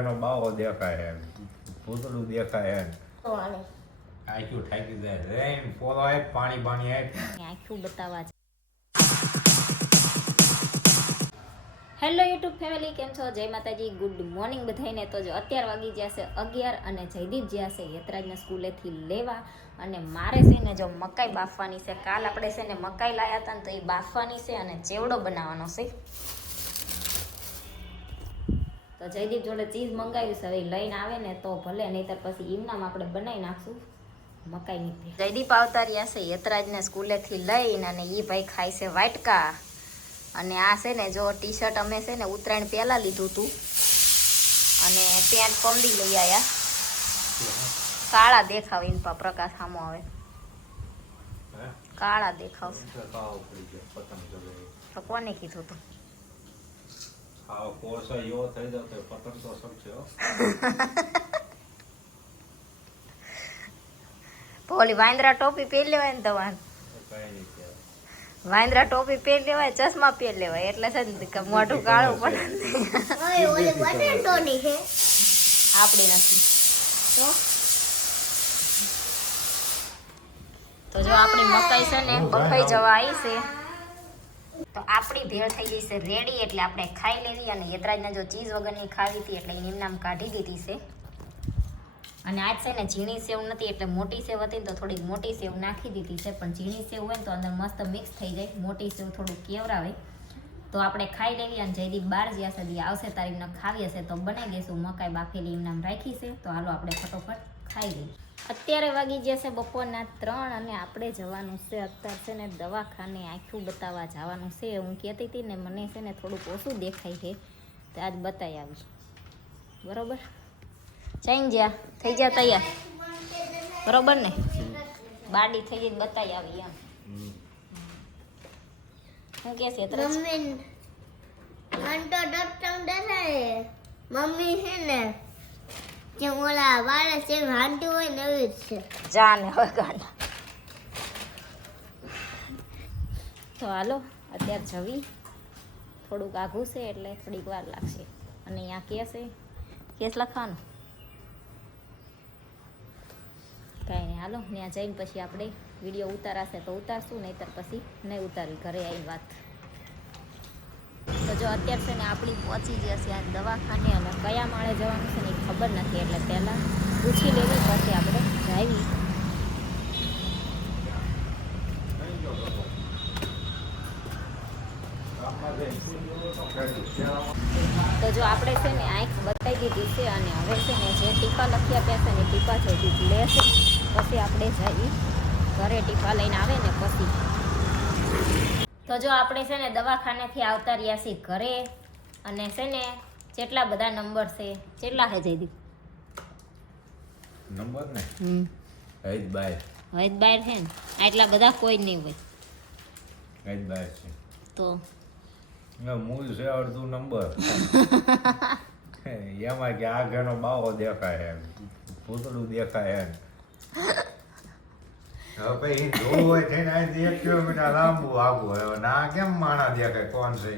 એનો બાવો દેખાય એમ. ભૂતળું દેખાય એમ. આખું થાકી જાય. રેન પોરો આય પાણી પાણી આય આખું બતાવા હેલો યુટ્યુબ ફેમિલી કેમ છો? જય માતાજી. ગુડ મોર્નિંગ બધાને તો જો અત્યાર વાગી ગયા છે અગિયાર અને જયદીપ જ્યાં છે યતરાજને સ્કૂલેથી લેવા. અને મારે છે ને જો મકાઈ બાફવાની છે. કાલ આપણે છે ને મકાઈ લાયા હતા ને તો એ બાફવાની છે અને ચેવડો બનાવવાનો છે. તો જયદીપ જોડે ચીઝ મંગાવ્યું છે હવે લઈને આવે ને તો ભલે નહીતર પછી ઈમનામાં આપણે બનાવી નાખશું. મકાઈની. જયદીપ આવતા રહ્યા છે યતરાજને સ્કૂલેથી લઈને અને ઈ ભાઈ ખાય છે વાટકા. અને આ છે ને જો ટી શર્ટ અમે છે ને ઉત્તરાયણ પહેલાં લીધું હતું અને પેન્ટ પમડી લઈ આવ્યા કાળા દેખાવ ઇન પા પ્રકાશ સામો આવે. કાળા દેખાવ. કોને કીધું તું. આવો કોસો એવો થઈ જાવ પતંગ તો શકશે હો. વાંદરા ટોપી પહેરી લેવાય ને કહેવાય. વાંદરા ટોપી પહેરી લેવાય ચશ્મા પહેરી લેવાય એટલે છે ને કે મોઢું કાળું પડે. આપણી નથી. તો? તો જો આપણી મકાઈ છે ને બફાઈ જવા આવી છે. તો આપણી ભેળ થઈ ગઈ છે રેડી એટલે આપણે ખાઈ લેવી અને યતરાજને જો ચીઝ વગરની ખાવી હતી એટલે એની નામ કાઢી દીધી છે. અને આજ છે ને ઝીણી સેવ નથી, એટલે મોટી સેવ હતી તો થોડીક મોટી સેવ નાખી દીધી છે. પણ ઝીણી સેવ હોય ને તો અંદર મસ્ત મિક્સ થઈ જાય, મોટી સેવ થોડું કેવરાવે. તો આપણે ખાઈ લેવી અને જયદીપ બાર જ્યાં સુધી આવશે તારીખને ખાવી હશે તો બનાવી દઈશું મકાઈ બાફેલી એમ નામ રાખી છે. તો હાલો આપણે ફટોફટ ખાઈ લઈએ. અત્યારે વાગી જશે બપોરના ત્રણ અને આપણે જવાનું છે, અત્યારે છે ને દવાખાને આખું બતાવવા જવાનું છે. હું કહેતી હતી ને, મને છે ને થોડુંક ઓછું દેખાય છે. તો આજ બતાવી આવી બરોબર? જઈને જ્યાં, થઈ ગયા તૈયાર? બરોબર ને? બાડી થઈ ગઈ બતાવી આવી એમ. હું કે છે મમ્મી મમ્મી છે ને જે ઓલા વાળા જેમ હાંડ્યું હોય ને એવી જ છે. જાને હવે ગાંડા તો હાલો અત્યારે જવી. થોડુંક આઘું છે એટલે થોડીક વાર લાગશે. અને અહીંયા કેસ છે? કેસ લખવાનું? કાંઈ નહીં હાલો ત્યાં જઈને પછી આપણે વીડિયો ઉતારાશે તો ઉતારશું નહીંતર પછી નહીં ઉતારવી ઘરે આવી વાત. તો જો અત્યારે છે ને આપણી પહોંચી જશે આ દવાખાને અને કયા માળે જવાનું છે ને ખબર નથી. એટલે પહેલાં પૂછી લેવી પછી આપણે જાવી. તો જો આપણે છે ને આંખ બતાવી દીધી છે અને હવે છે ને જે ટીપા લખ્યા આપ્યા છે ને ટીપા છે લેશે પછી આપણે જઈ ઘરે ટીપા લઈને આવે ને પછી. તો જો આપણે છે ને દવાખાનેથી આવતા રહ્યા છીએ ઘરે અને છે ને જેટલા બધા નંબર છે કેટલા છે જયદીપ? નંબર ને? હમ. હેજ બાય. હૈદ બાય છે ને? આટલા બધા કોઈ નહીં હોય. હૈદ બાય છે. તો? મૂળ છે અડધું નંબર. એમાં કે આ ઘણો બાવો દેખાય એમ. પૂતળું દેખાય એમ. હવે જોવું હોય થઈને અહીંથી એક કિલોમીટર લાંબુ આગું હવે ના કેમ માણા દેખાય કોણ છે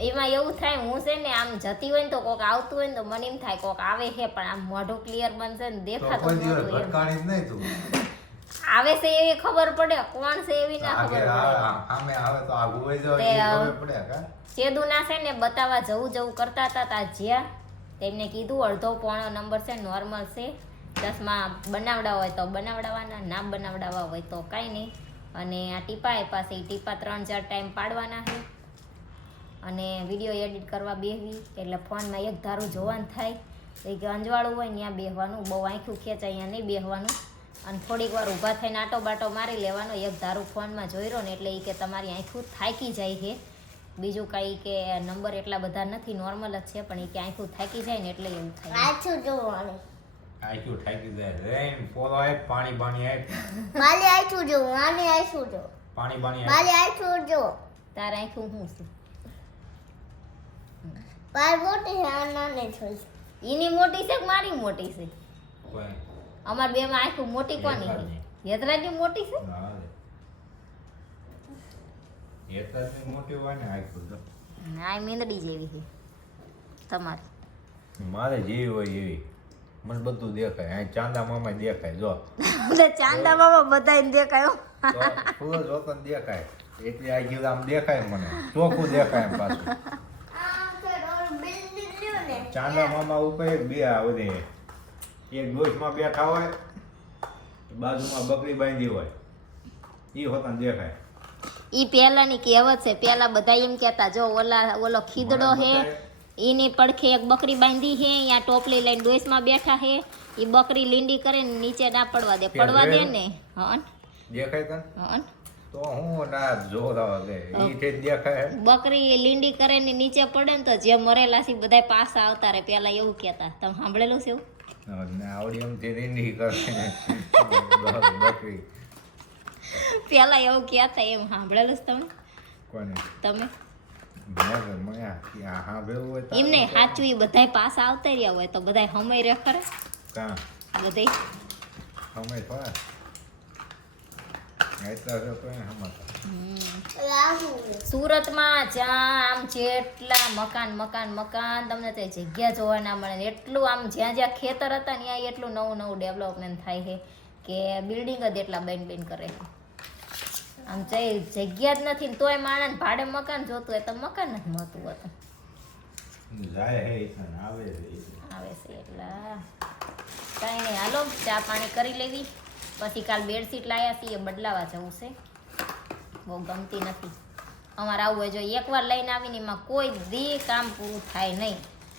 એમાં એવું થાય હું છે ને આમ જતી હોય ને તો કોક આવતું હોય ને તો મને એમ થાય કોક આવે છે પણ આમ મોઢું ક્લિયર બનશે ને દેખાતું. ભટકાણી જ નહીં તું. આવે છે એવી ખબર પડે કોણ છે એવી ના ખબર પડે. આવે તો આગું હોય ખબર પડે કા? ચેદુના છે ને બતાવવા જવું જવું કરતા હતા તા જ્યાં. તેમને કીધું અડધો પોણો નંબર છે નોર્મલ છે. ચશ્મા બનાવડા હોય તો બનાવડાવવાના ના બનાવડાવવા હોય તો કાંઈ નહીં. અને આ ટીપા આપ્યા છે એ ટીપા ત્રણ ચાર ટાઈમ પાડવાના છે. અને વીડિયો એડિટ કરવા બેહવી, એટલે ફોનમાં એક ધારું જોવાનું થાય. એ કે અંજવાળું હોય ત્યાં બેહવાનું, બહુ આંખું ખેંચાય અહીંયા નહીં બેહવાનું. અને થોડીક વાર ઊભા થઈને આટો બાટો મારી લેવાનો, એક ધારું ફોનમાં જોઈ ને એટલે એ કે તમારી આંખું થાકી જાય છે. બીજું કાંઈ કે નંબર એટલા બધા નથી, નોર્મલ જ છે, પણ એ કે આંખું થાકી જાય ને એટલે એવું થાય. આખું થાકી જાય. રેન પોરો આપ પાણી બાણી આપ માલી આછું જો માલી આછું જો. પાણી બાણી માલી આછું જો. તારા આંખું હું છે? બાર મોટી છે આ નાની છે. એની મોટી છે કે મારી મોટી છે? અમાર બે માં આંખું મોટી કોની છે? યતરાજની મોટી છે? ના રે. મોટી હોય ને આખું તો. ના મીંદડી જેવી છે. તમારી. મારે જેવી હોય એવી. મને બધું દેખાય. અહીં ચાંદા મામા દેખાય જો. એટલે મામા બધાને દેખાય તો સૂરજ દેખાય. એટલે આ ગયું આમ દેખાય મને. ચોખ્ખું દેખાય એમ પાછું. ચાંદા મામા ઉપર એક બે આવે એક ડોશમાં બેઠા હોય બાજુમાં બકરી બાંધી હોય. એ હોતા દેખાય. ઈ પહેલાની કહેવત છે પહેલા બધા એમ કહેતા જો ઓલા ઓલો ખીદડો હે એની પડખે એક બકરી બાંધી હે અહીંયા ટોપલી લઈને ડોસમાં બેઠા હે. એ બકરી લીંડી કરે ને નીચે ના પડવા દે. પડવા દે ને. હન. દેખાય તને? હન. તો હું ના જોરા દે. ઈ દેખાય. બકરી લીંડી કરે ને નીચે પડે ને તો જે મરેલા છે બધા પાછા આવતા રહે. પેલા એવું કહેતા. તમે સાંભળેલું છે એવું? ને આવડી એમ તે લીંડી કરે. બકરી. પેલા એવું કહેતા એમ. સાંભળેલું છે તમે કોને? તમે? એમને સાચું એ બધાય પાછા આવતા રહ્યા હોય તો બધાય સમય રે ખરે? કાં? બધાય? સમય થોડા સુરતમાં જ્યાં આમ જેટલા મકાન મકાન મકાન. તમને તે જગ્યા જોવા ના મળે. એટલું આમ જ્યાં જ્યાં ખેતર હતા ત્યાં એટલું નવું નવું ડેવલપમેન્ટ થાય છે કે બિલ્ડિંગ જ એટલા બેન બેન કરે છે. આમ જે જગ્યા જ નથી તોય માણસ ભાડે મકાન જોતું હોય તો મકાન જ મળતું હતું જાય હે આવે છે ઈસન. આવે છે એટલા. કાંઈ નહીં હાલો ચા પાણી કરી લેવી. પછી કાલ બેડશીટ લાયા છીએ એ બદલાવા જવું છે. બહુ ગમતી નથી. અમારે આવું હોય જો એકવાર લઈને આવીને એમાં કોઈ દી કામ પૂરું થાય નહીં.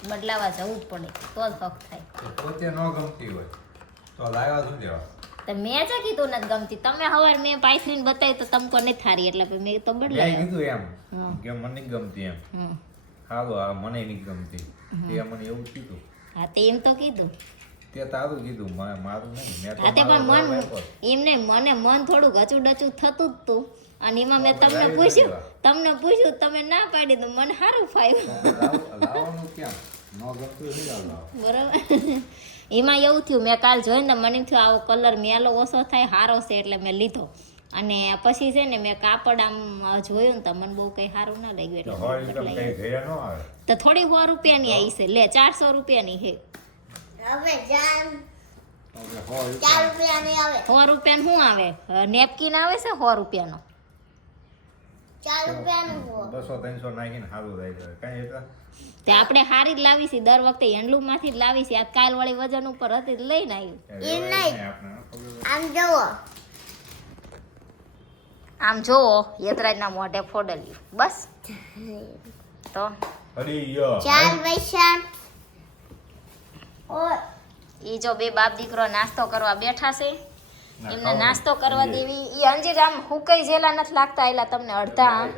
બદલાવા જવું જ પડે તો જ હક થાય. પોતે ન ગમતી હોય. તો લાવ્યા શું દેવા તો મેં જ કીધું નથી ગમતી. તમે હવાર મેં પાયથરીને બતાવી તો તમકો નહીં થારી એટલે મેં તો મેં બદલાય કીધું એમ કે મને નહીં ગમતી એમ. હાલો આ મને નહીં ગમતી. તે મને એવું કીધું. હા તે એમ તો કીધું. તે તારું કીધું મારું નહીં. મેં તો હા તે પણ મન એમ નહીં મને મન થોડું ગચું ડચું થતું જ તું. અને એમાં મેં તમને પૂછ્યું તમને પૂછ્યું તમે ના પાડી દો મને સારું ફાયું બરાબર. એમાં એવું થયું મેં કાલ જોઈને ને મને થયું આવો કલર મેલો ઓછો થાય સારો છે એટલે મેં લીધો. અને પછી છે ને મેં કાપડ આમ જોયું ને તો મને બહુ કંઈ સારું ના લાગ્યું એટલે તો થોડી સો રૂપિયાની આવી છે. લે ચારસો રૂપિયાની હે હવે સો એટલે રૂપિયા નહીં આવે. સો રૂપિયાનું શું આવે? નેપકિન આવે છે સો રૂપિયાનો રૂપિયાનું? બસો ત્રણસો નાખીને સારું થઈ જાય કઈ એટલે તે આપણે હારી જ લાવી છે. દર વખતે હેન્ડલૂમમાંથી જ લાવી છે. આ કાલ વાળી વજન ઉપર હતી લઈને આવી. એ રેવાય નહીં. નહીં આપણે ન ખબર આમ જુઓ આમ જોવો યતરાજના મોઢે ફોડલ્યું. બસ. તો? ચાર પૈસા ઈ એ જો બે બાપ દીકરો નાસ્તો કરવા બેઠા છે. એમને નાસ્તો કરવા દેવી. એ અંજીર આમ હુકાઈ જેલા નથી લાગતા એલા તમને અડધા. આમ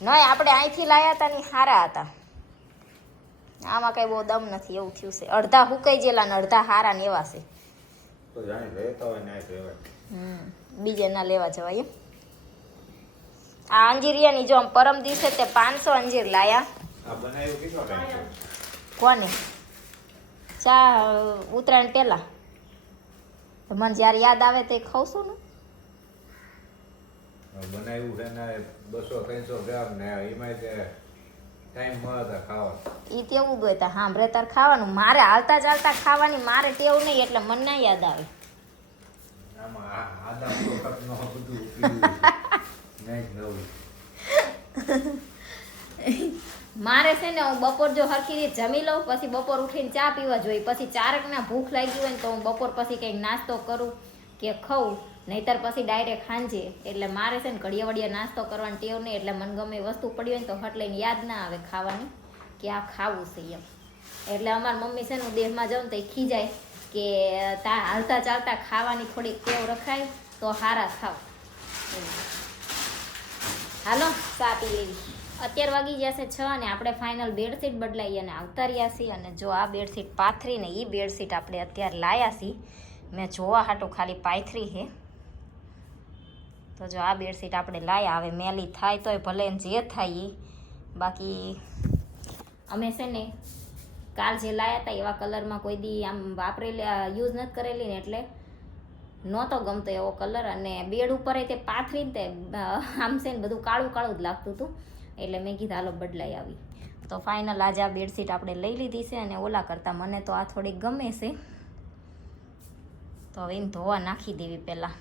નહીં. આપણે અહીંથી લાયા હતા ને હારા હતા. આમાં કઈ બહુ દમ નથી એવું થયું છે. અડધા હુકાઈ જેલા ને અડધા હારા ને એવા છે. બીજે ના લેવા જવાય એમ. આ અંજીરિયાની જો આમ પરમ દિવસે તે પાંચસો અંજીર લાયા? કોને? ચા ઉત્તરાયણ પહેલાં તો મને જ્યારે યાદ આવે તે ખાવશું ને. બનાવ્યું છે ને બસો ત્રણસો ગ્રામ ને એમાં ટાઈમ એ તેવું ગયો તા સાંભળે તાર ખાવાનું. મારે હાલતા ચાલતા ખાવાની મારે તેવું નહીં એટલે મને ના યાદ આવે. આમાં બધું નહીં મારે છે ને હું બપોર જો હરખી રીતે જમી લઉં, પછી બપોર ઉઠીને ચા પીવા જોઈએ. પછી ચારકના ભૂખ લાગી હોય ને તો હું બપોર પછી કંઈક નાસ્તો કરું કે ખાઉં, નહીતર પછી ડાયરેક્ટ ખાંજે એટલે મારે છે ને ઘડિયા વડિયા નાસ્તો કરવાની ટેવ નહીં, એટલે મને ગમે વસ્તુ પડી હોય ને તો હટ લઈને યાદ ના આવે ખાવાની કે આ ખાવું છે એમ. એટલે અમારી મમ્મી છે ને હું દેહમાં જાઉં તો એ ખીજાય કે તા હાલતા ચાલતા ખાવાની થોડીક ટેવ રખાય તો હારા ખાવ હાલો, ચા પી લેવી અત્યાર વાગી જશે છ અને આપણે ફાઇનલ બેડશીટ બદલાઈ અને આવતા રહ્યા છીએ અને જો આ બેડશીટ પાથરીને એ બેડશીટ આપણે અત્યારે લાયા છીએ, મેં જોવા હાટું ખાલી પાથરી છે. તો જો આ બેડશીટ આપણે લાયા, હવે મેલી થાય તોય ભલે જે થાય એ બાકી અમે છે ને કાલ જે લાયા હતા એવા કલરમાં કોઈ દી આમ વાપરેલી યુઝ નથી કરેલી ને એટલે નહોતો ગમતો એવો કલર અને બેડ ઉપર તે પાથરીને તે આમ છે ને બધું કાળું કાળું જ લાગતું હતું. એટલે મેં કીધું હાલો બદલાઈ આવી. તો ફાઇનલ આજે આ બેડશીટ આપણે લઈ લીધી છે અને ઓલા કરતાં મને તો આ થોડીક ગમે છે. તો હવે એને ધોવા નાખી દેવી પહેલાં.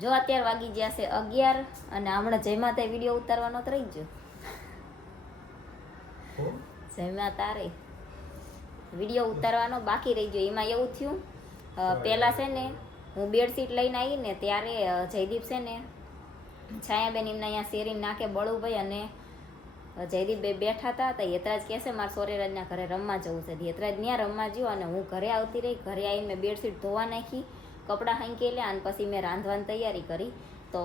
જો અત્યારે વાગી ગયા છે અગિયાર અને હમણાં જયમાં તે વીડિયો ઉતારવાનો તો રહી ગયો. જયમાં તારે વીડિયો ઉતારવાનો બાકી રહી ગયો. એમાં એવું થયું પહેલાં પહેલા છે ને હું બેડશીટ લઈને આવીને ત્યારે જયદીપ છે ને છાયાબેન એમના અહીંયા શેરી નાકે બળુભાઈ અને અ, જયદીપ બે બેઠા હતા તો યતરાજ કહેશે મારે સોરેરાજના ઘરે રમવા જવું છે. યતરાજ ત્યાં રમવા ગયો અને હું ઘરે આવતી રહી. ઘરે આવી મેં બેડશીટ ધોવા નાખી કપડાં હાંકેલ્યા અને પછી મેં રાંધવાની તૈયારી કરી. તો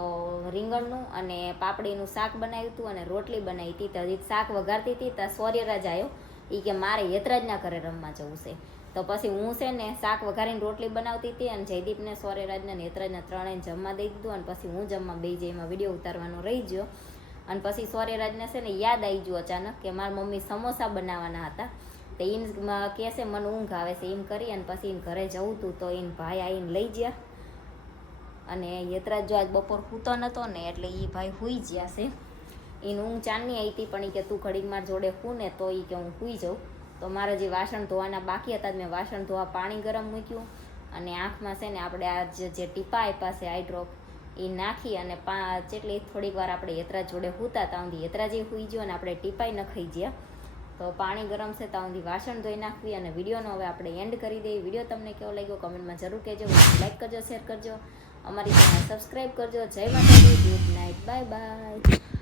રીંગણનું અને પાપડીનું શાક બનાવ્યું હતું અને રોટલી બનાવી હતી. તો શાક વઘારતી હતી ત્યાં સૌર્યરાજ આવ્યો એ કે મારે યતરાજના ઘરે રમવા જવું છે. તો પછી હું છે ને શાક વઘારીને રોટલી બનાવતી હતી અને જયદીપને સૌર્યરાજને અને ત્રણેય જમવા દઈ દીધું અને પછી હું જમવા બે એમાં વીડિયો ઉતારવાનો રહી ગયો. અને પછી સૌર્યરાજને છે ને યાદ આવી ગયું અચાનક કે મારા મમ્મી સમોસા બનાવવાના હતા. તો એમ કહેશે મને ઊંઘ આવે છે એમ કરી અને પછી એને ઘરે જવું હતું તો એને ભાઈ આવીને લઈ ગયા. અને યત્રાજ જો આજ બપોર સૂતો નહોતો ને એટલે એ ભાઈ હુઈ ગયા છે. એની ઊંઘ ચાંદની આવી હતી પણ એ કે તું ઘડીક માર જોડે હું ને તો એ કે હું હુઈ જાઉં. તો મારા જે વાસણ ધોવાના બાકી હતા, મેં વાસણ ધોવા પાણી ગરમ મૂક્યું અને આંખમાં છે ને આપણે આ જે જે ટીપા આપ્યા છે આઈ ડ્રોપ એ નાખી અને પા જેટલી થોડીક વાર આપણે યત્રા જોડે હૂતા, ત્યાં સુધી યતરાજે હુઈ ગયો અને આપણે ટીપાઈ નખાઈ ખાઈ ગયા. તો પાણી ગરમ છે, ત્યાં સુધી વાસણ ધોઈ નાખવી અને વિડીયોનો હવે આપણે એન્ડ કરી દઈએ. વીડિયો તમને કેવો લાગ્યો કમેન્ટમાં જરૂર કહેજો. લાઈક કરજો, શેર કરજો. અમારી ચેનલ સબસ્ક્રાઈબ કરજો. જય માતાજી. Good night. Bye bye.